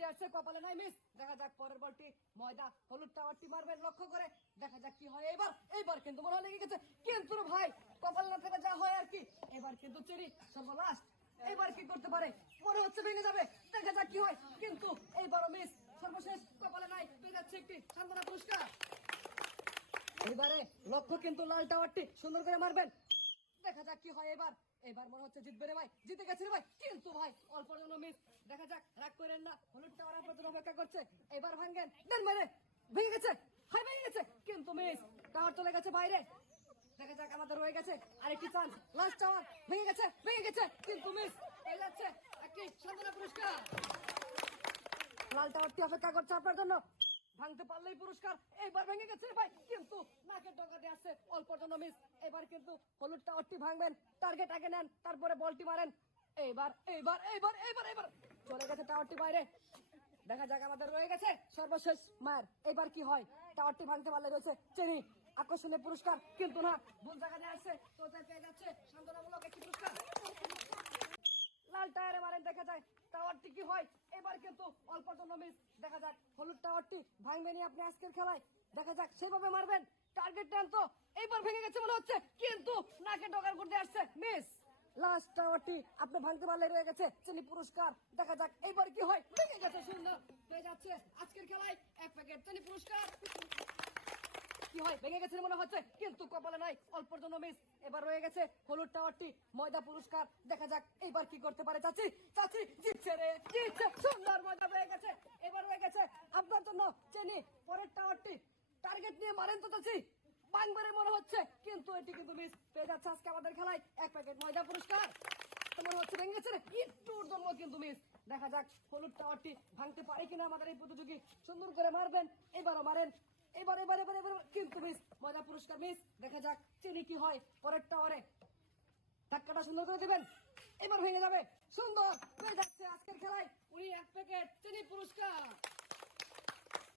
যাচ্ছে কপালে নাই মিস। দেখা যাক পরের বলটি, ময়দা, হলুদ টাওয়ারটি মারবেন, লক্ষ্য করে দেখা যাক কি হয়। এবার এইবার কিন্তু মনে হয় লেগে গেছে। কিন্তু ভাই, কপাল না থেকে যা হয় আর কি। এবার কিন্তু চেরি সর্বলাস্ট এবার কি করতে পারে? মনে হচ্ছে ভেঙে যাবে। দেখা যাক কি হয়। কিন্তু এইবারও মিস, সর্বশেষ, কপালে নাই। পেয়ে যাচ্ছে একটি সান্ত্বনা পুরস্কার। এবারে লক্ষ্য কিন্তু লাল টাওয়ারটি সুন্দর করে মারবেন। দেখা যাক কি হয় এবার। এবার মনে হচ্ছে জিতবে রে ভাই। জিতে গেছে রে ভাই। কিন্তু ভাই, অল্প জন্য মিস দেখা যাক, রাগ করেন না। হলুদ টাওয়ার আপনার অপেক্ষা করছে। এবার ভাঙ্গেন দেন মেরে। ভেঙে গেছে। হাই ভেঙে গেছে। কিন্তু মিস টাওয়ার চলে গেছে বাইরে। দেখা যাক আমাদের রয়ে গেছে। আরেকটি চান্স লাস্ট টাওয়ার ভেঙে গেছে ভেঙে গেছে। কিন্তু মিস এই যাচ্ছে একটি সান্ত্বনা পুরস্কার। লাল টাওয়ারটি অপেক্ষা করছে আপনার জন্য। ভাঙতে পারলেই পুরস্কার এইবার ভেঙে গেছে ভাই। কিন্তু নাকের ডগা দিয়ে অল্প জন্য মিস এবার কিন্তু হলুদ টাওয়ারটি ভাঙবেন টার্গেট আগে নেন, তারপরে বলটি মারেন। এইবার এইবার এইবার এইবার এইবার। চলে গেছে টাওয়ারটি বাইরে। দেখা যাক আমাদের রয়ে গেছে সর্বশেষ মার। এবার কি হয়? টাওয়ারটি ভাঙতে পারলে রয়েছে চেনি। আকর্ষণীয় পুরস্কার, কিন্তু না, ভুল জায়গা দিয়ে আসছে তোদের পেয়ে যাচ্ছে? সান্ত্বনামূলক একটি পুরস্কার। লাল টায়ারে মারেন, দেখা যায় টাওয়ারটি কি হয়? এবার কিন্তু দেখা যাক, হলুদ টাওয়ারটি আপনি আজকের খেলায়। দেখা যাক, সেভাবে মারবেন। টার্গেট তো এইবার ভেঙে গেছে মনে হচ্ছে, কিন্তু নাকে ডকার করতে আসছে মিস লাস্ট টাওয়ারটি আপনি ভাঙতে পারলে রয়ে গেছে পুরস্কার। দেখা যাক, এইবার কি হয়, ভেঙে গেছে সুন্দর হয়ে যাচ্ছে আজকের খেলায় এক প্যাকেট চিনি পুরস্কার। হয় ভেঙে গেছে মনে হচ্ছে, কিন্তু কপালে নাই, অল্পর জন্য মিস এবার রয়ে গেছে হলুদ টাওয়ারটি, ময়দা পুরস্কার। দেখা যাক এইবার কি করতে পারে চাচি চাচি জিতছে রে, জিতছে, সুন্দর ময়দা হয়ে গেছে। এবার হয়ে গেছে আপনার জন্য চেনি, পরের টাওয়ারটি। টার্গেট নিয়ে মারেন তো চাচি। বাংবারের মনে হচ্ছে, কিন্তু এটি কিন্তু মিস পেয়ে যাচ্ছে আজকে আমাদের খেলায় এক প্যাকেট ময়দা পুরস্কার। মনে হচ্ছে ভেঙে গেছে রে, একটু জন্য কিন্তু মিস দেখা যাক হলুদ টাওয়ারটি ভাঙতে পারে কিনা আমাদের এই প্রতিযোগী। সুন্দর করে মারবেন, এবারও মারেন এবার এবার কিন্তু মিস মজা পুরস্কার, মিস, দেখা যাক চিনি কি হয় পরের টাওয়ারে ধাক্কাটা সুন্দর করে দেবেন, এবার ভেঙে যাবে সুন্দর। হয়ে যাচ্ছে আজকের খেলায়। উনি এক প্যাকেট চিনি পুরস্কার।